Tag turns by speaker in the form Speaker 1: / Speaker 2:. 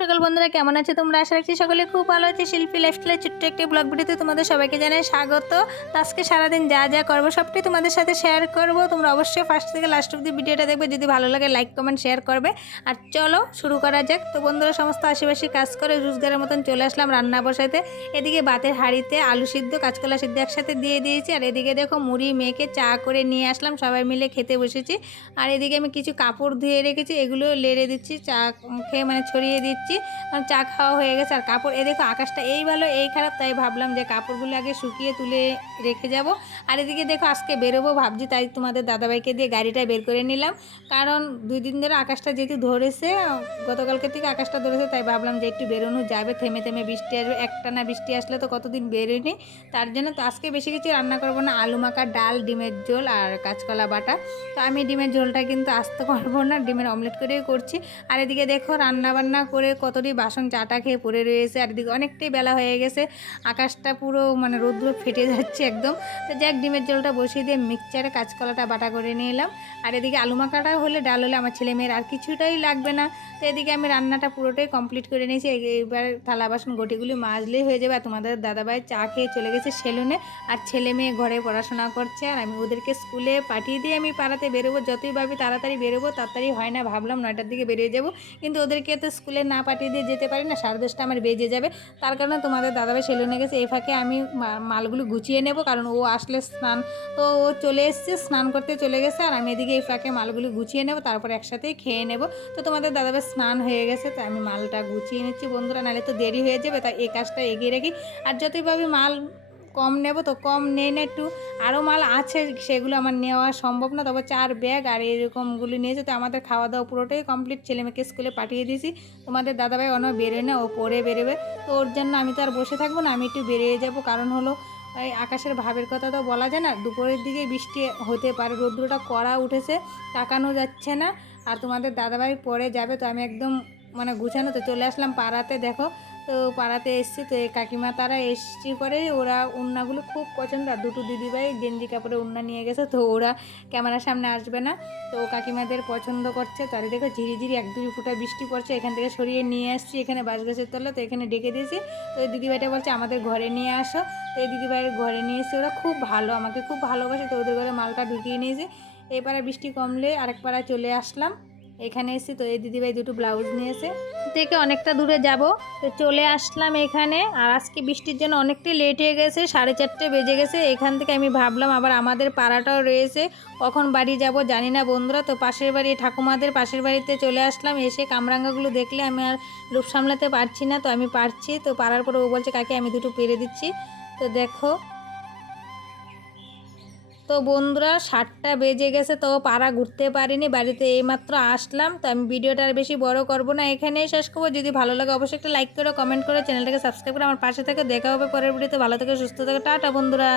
Speaker 1: সকল বন্ধুরা কেমন আছে তোমরা? আশা রাখছি সকলে খুব ভালো আছে। শিল্পী লাইফস্টাইলের ছোট্ট একটি ব্লগ ভিডিওতে তোমাদের সবাইকে জানাই স্বাগত। তো আজকে সারাদিন যা যা করব সবটাই তোমাদের সাথে শেয়ার করব। তোমরা অবশ্যই ফার্স্ট থেকে লাস্ট অব্দি ভিডিওটা দেখবে। যদি ভালো লাগে লাইক কমেন্ট শেয়ার করবে। আর চলো শুরু করা যাক। তো বন্ধুরা, সমস্ত আশেপাশে কাজ করে রোজগারের মতন চলে আসলাম রান্না বসাতে। এদিকে বাতের হাঁড়িতে আলু সিদ্ধ, কাঁচকলা সিদ্ধ একসাথে দিয়ে দিয়েছি। আর এদিকে দেখো মুড়ি মেখে চা করে নিয়ে আসলাম। সবাই মিলে খেতে বসেছি। আর এদিকে আমি কিছু কাপড় ধুয়ে রেখেছি। এগুলো লেড়ে দিচ্ছি, চা খেয়ে মানে ছড়িয়ে দিচ্ছি। কারণ চা খাওয়া হয়ে গেছে আর কাপড়। এ দেখো আকাশটা এই ভালো, এই খারাপ, তাই ভাবলাম যে কাপড়গুলো আগে শুকিয়ে তুলে রেখে যাব। আর এদিকে দেখো আজকে বেরোবো ভাবছি, তাই তোমাদের দাদাভাইকে দিয়ে গাড়িটা বের করে নিলাম। কারণ দুই দিন ধরে আকাশটা যেহেতু ধরেছে, গতকালকে থেকে আকাশটা ধরেছে, তাই ভাবলাম যে একটু বেরোনো যাবে, থেমে থেমে বৃষ্টি আসবে। একটানা বৃষ্টি আসলে তো কতদিন বেরোয়নি, তার জন্য তো আজকে বেশি কিছু রান্না করব না, আলু মাখা, ডাল, ডিমের ঝোল আর কাঁচকলা বাটা। তো আমি ডিমের ঝোলটা কিন্তু আসতে পারব না, ডিমের অমলেট করেই করছি। আর এদিকে দেখো রান্না বান্না করে কতটি বাসন চাটা খেয়ে পড়ে রয়েছে আর এদিকে অনেকটাই বেলা হয়ে গেছে, আকাশটা পুরো মানে রৌদ্র ফেটে যাচ্ছে একদম। তো যাক, ডিমের জলটা বসিয়ে দিয়ে মিক্সচারে কাঁচকলাটা বাটা করে নিয়ে এলাম আর এদিকে আলু মাখাটা হলে ডাল হলে আমার ছেলে মেয়ের আর কিছুটাই লাগবে না। তো এদিকে আমি রান্নাটা পুরোটাই কমপ্লিট করে নিয়েছি। এবার থালা বাসন গটিগুলি মাজলেই হয়ে যাবে। আর তোমাদের দাদাভাই চা খেয়ে চলে গেছে সেলুনে। আর ছেলে মেয়ে ঘরে পড়াশোনা করছে। আর আমি ওদেরকে স্কুলে পাঠিয়ে দিয়ে আমি পাড়াতে বেরোবো। যতই ভাবি তাড়াতাড়ি বেরোবো, তাড়াতাড়ি হয় না। ভাবলাম নয়টার দিকে বেরিয়ে যাব। কিন্তু ওদেরকে তো স্কুলে না পাঠিয়ে দিয়ে যেতে পারি না, সাড়ে দশটা আমার বেজে যাবে। তার কারণে তোমাদের দাদাভাই সেলুনে গেছে, এই ফাঁকে আমি মালগুলো গুছিয়ে নেব, কারণ ও আসলে স্নান, তো ও চলে এসছে, স্নান করতে চলে গেছে, আর আমি এদিকে এই ফাঁকে মালগুলো গুছিয়ে নেব, তারপর একসাথেই খেয়ে নেব। তো তোমাদের দাদাভাই স্নান হয়ে গেছে, তো আমি মালটা গুছিয়ে নিচ্ছি বন্ধুরা, নাহলে তো দেরি হয়ে যাবে, তাই এই কাজটা এগিয়ে রাখি আর যতইভাবে মাল কম নেব তো কম নেই না একটু। আরও মাল আছে, সেগুলো আমার নেওয়া সম্ভব না। তবে চার ব্যাগ আর এরকমগুলি নিয়েছে তো আমাদের খাওয়া দাওয়া পুরোটাই কমপ্লিট ছেলে মেয়েকে স্কুলে পাঠিয়ে দিয়েছি। তোমাদের দাদাভাই অন্য বেরোয় না, ও পরে বেরোবে। তো ওর জন্য আমি তো আর বসে থাকব না, আমি একটু বেরিয়ে যাব। কারণ হলো, এই আকাশের ভাবের কথা তো বলা যায় না, দুপুরের দিকে বৃষ্টি হতে পারে, রৌদ্রটা কড়া উঠেছে, তাকানো যাচ্ছে না। আর তোমাদের দাদাভাই পরে যাবে তো আমি একদম মানে গুছানো, তো চলে আসলাম পাড়াতে, দেখো। তো পাড়াতে এসছি, তো কাকিমা তারা এসছি পরে ওরা উন্নাগুলো খুব পছন্দ। আর দুটো দিদিভাই গেঞ্জি কাপড়ে উন্না নিয়ে গেছে, তো ওরা ক্যামেরার সামনে আসবে না। তো কাকিমাদের পছন্দ করছে তারে দেখো ঝিরিঝিরি এক দুই ফুটা বৃষ্টি পড়ছে, এখান থেকে সরিয়ে নিয়ে আসছি, এখানে বাঁশ গাছের তলা, তো এখানে ডেকে দিয়েছি। তো এই দিদিভাইটা বলছে, আমাদের ঘরে নিয়ে আসো। তো এই দিদিভাইয়ের ঘরে নিয়ে এসে ওরা খুব ভালো, আমাকে খুব ভালোবাসে, তো ওদের ঘরে মালটা ঢুকিয়ে নিয়েছে। এবারে বৃষ্টি কমলে আরেক পাড়ায় চলে আসলাম। এখানে এসে তো, এই দিদিভাই দুটো ব্লাউজ নিয়েছে। থেকে অনেকটা দূরে যাব। তো চলে আসলাম এখানে। আর আজকে বৃষ্টির জন্য অনেকটাই লেট হয়ে গেছে, সাড়ে চারটে বেজে গেছে। এখান থেকে আমি ভাবলাম আবার আমাদের পাড়াটাও রয়েছে, কখন বাড়ি যাব জানি না বন্ধুরা। তো পাশের বাড়ি, ঠাকুমাদের পাশের বাড়িতে চলে আসলাম। এসে কামরাঙ্গাগুলো দেখলে আমি আর লোভ সামলাতে পারছি না। তো আমি পারছি, তো পারার পরে ও বলছে, কাকে, আমি দুটো পেরে দিচ্ছি। তো দেখো তো বন্ধুরা, সাতটা বেজে গেছে তো পাড়া ঘুরতে পারিনি, বাড়িতে এইমাত্র আসলাম। তো আমি ভিডিওটা আর বেশি বড় করব না, এখানেই শেষ করব। যদি ভালো লাগে অবশ্যই একটা লাইক করে কমেন্ট করে, চ্যানেলটাকে সাবস্ক্রাইব করে আমার পাশে থেকে দেখা হবে পরের ভিডিওতে। ভালো থেকে, সুস্থ থাকে, টাটা বন্ধুরা।